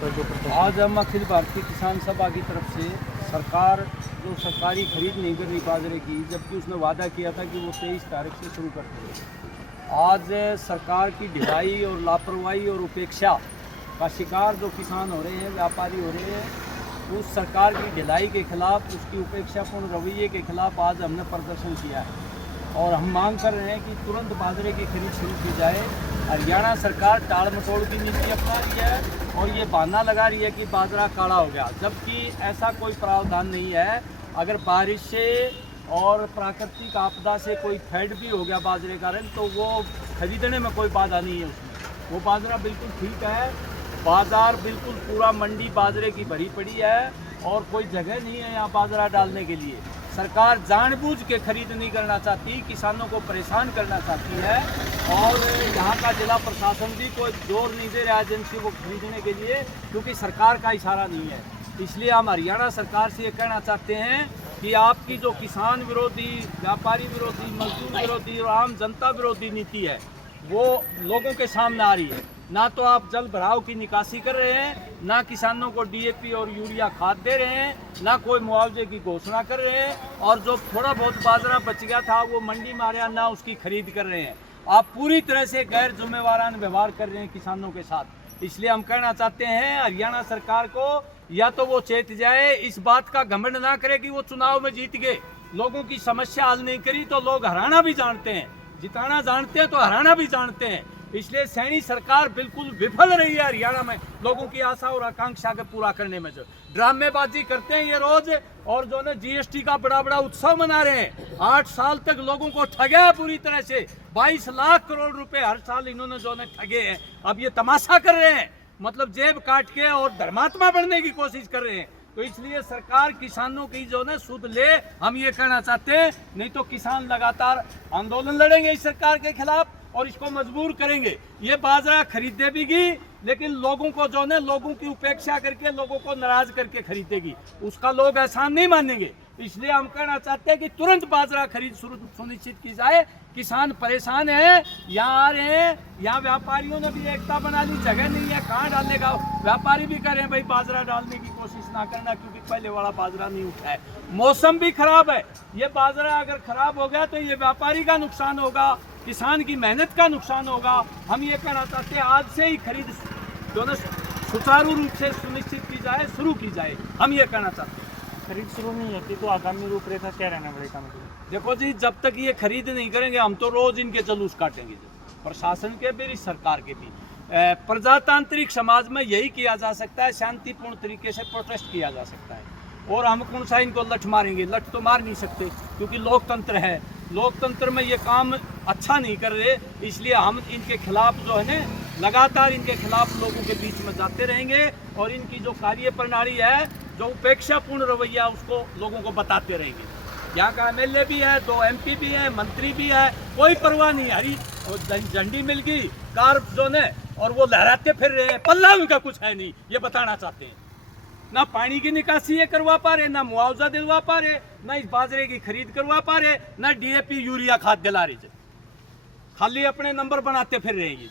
पर जो आज हम अखिल भारतीय किसान सभा की तरफ से सरकार जो सरकारी खरीद नहीं कर रही बाजरे की, जबकि उसने वादा किया था कि वो 23 तारीख से शुरू कर देंगे। आज सरकार की ढिलाई और लापरवाही और उपेक्षा का शिकार जो किसान हो रहे हैं, व्यापारी हो रहे हैं, उस सरकार की ढिलाई के खिलाफ, उसकी उपेक्षापूर्ण रवैये के खिलाफ आज हमने प्रदर्शन किया है और हम मांग कर रहे हैं कि तुरंत बाजरे की खरीद शुरू की जाए। हरियाणा सरकार टाल मटोल की नीति अपना रही है और ये बहाना लगा रही है कि बाजरा काला हो गया, जबकि ऐसा कोई प्रावधान नहीं है। अगर बारिश से और प्राकृतिक आपदा से कोई फेड भी हो गया बाजरे का रंग, तो वो खरीदने में कोई बाधा नहीं है उसमें। वो बाजरा बिल्कुल ठीक है। बाजार बिल्कुल पूरा मंडी बाजरे की भरी पड़ी है और कोई जगह नहीं है यहाँ बाजरा डालने के लिए। सरकार जानबूझ के खरीद नहीं करना चाहती, किसानों को परेशान करना चाहती है और यहाँ का जिला प्रशासन भी कोई जोर नहीं दे रहा एजेंसी को खरीदने के लिए, क्योंकि सरकार का इशारा नहीं है। इसलिए हम हरियाणा सरकार से ये कहना चाहते हैं कि आपकी जो किसान विरोधी, व्यापारी विरोधी, मजदूर विरोधी और आम जनता विरोधी नीति है, वो लोगों के सामने आ रही है। ना तो आप जल भराव की निकासी कर रहे हैं, ना किसानों को डीएपी और यूरिया खाद दे रहे हैं, ना कोई मुआवजे की घोषणा कर रहे हैं और जो थोड़ा बहुत बाजरा बच गया था वो मंडी में आ रहा, ना उसकी खरीद कर रहे हैं। आप पूरी तरह से गैर जिम्मेवारान व्यवहार कर रहे हैं किसानों के साथ। इसलिए हम कहना चाहते हैं हरियाणा सरकार को, या तो वो चेत जाए, इस बात का घमंड ना करे कि वो चुनाव में जीत गए, लोगों की समस्या हल नहीं करी तो लोग हराना भी जानते हैं, जिताना जानते हैं तो हराना भी जानते हैं। इसलिए सैनी सरकार बिल्कुल विफल रही है हरियाणा में लोगों की आशा और आकांक्षा के पूरा करने में। जो ड्रामेबाजी करते हैं ये रोज, और जो ने जीएसटी का बड़ा बड़ा उत्सव मना रहे हैं। 8 साल तक लोगों को ठगा पूरी तरह से, 22 लाख करोड़ रुपए हर साल इन्होंने जो ने ठगे हैं। अब ये तमाशा कर रहे हैं, मतलब जेब काट के और धर्मात्मा बनने की कोशिश कर रहे हैं। तो इसलिए सरकार किसानों की जो ने सुध ले, हम ये कहना चाहते हैं। नहीं तो किसान लगातार आंदोलन लड़ेंगे इस सरकार के खिलाफ और इसको मजबूर करेंगे। ये बाजरा खरीदे भी, लेकिन लोगों को जो ने, लोगों की उपेक्षा करके, लोगों को नाराज करके खरीदेगी, उसका लोग एहसान नहीं मानेंगे। इसलिए हम कहना चाहते हैं कि तुरंत बाजरा खरीद सुनिश्चित की जाए। किसान परेशान है, यहाँ आ रहे हैं, यहाँ व्यापारियों ने भी एकता बना ली, जगह नहीं है कहाँ डालने का। व्यापारी भी कह रहे हैं भाई बाजरा डालने की कोशिश ना करना, क्योंकि पहले वाला बाजरा नहीं उठा है। मौसम भी खराब है, ये बाजरा अगर खराब हो गया तो ये व्यापारी का नुकसान होगा, किसान की मेहनत का नुकसान होगा। हम ये कहना चाहते हैं आज से ही खरीद जो है सुचारू रूप से सुनिश्चित की जाए, शुरू की जाए। हम ये कहना चाहते हैं। खरीद शुरू नहीं होती तो आगामी रूपरेखा क्या रहने वाली काम की? देखो जी, जब तक ये खरीद नहीं करेंगे हम तो रोज इनके जुलूस काटेंगे, प्रशासन के भी, सरकार के भी। प्रजातांत्रिक समाज में यही किया जा सकता है, शांतिपूर्ण तरीके से प्रोटेस्ट किया जा सकता है। और हम कौन सा इनको लठ मारेंगे? लठ तो मार नहीं सकते, क्योंकि लोकतंत्र है। लोकतंत्र में ये काम अच्छा नहीं कर रहे, इसलिए हम इनके खिलाफ जो है ना, लगातार इनके खिलाफ लोगों के बीच में जाते रहेंगे और इनकी जो कार्य प्रणाली है, जो उपेक्षापूर्ण रवैया, उसको लोगों को बताते रहेंगे। यहाँ का एमएलए भी है, 2 एमपी भी है, मंत्री भी है, कोई परवाह नहीं। हरी झंडी मिल गई, कार जो ने, और वो लहराते फिर रहे हैं, पल्ला उनका कुछ है नहीं। ये बताना चाहते हैं। ना पानी की निकासी ये करवा पा रहे, ना मुआवजा दिलवा पा रहे, ना इस बाजरे की खरीद करवा पा रहे, ना डीएपी यूरिया खाद दिला रहे। खाली अपने नंबर बनाते फिर रहे हैं ये।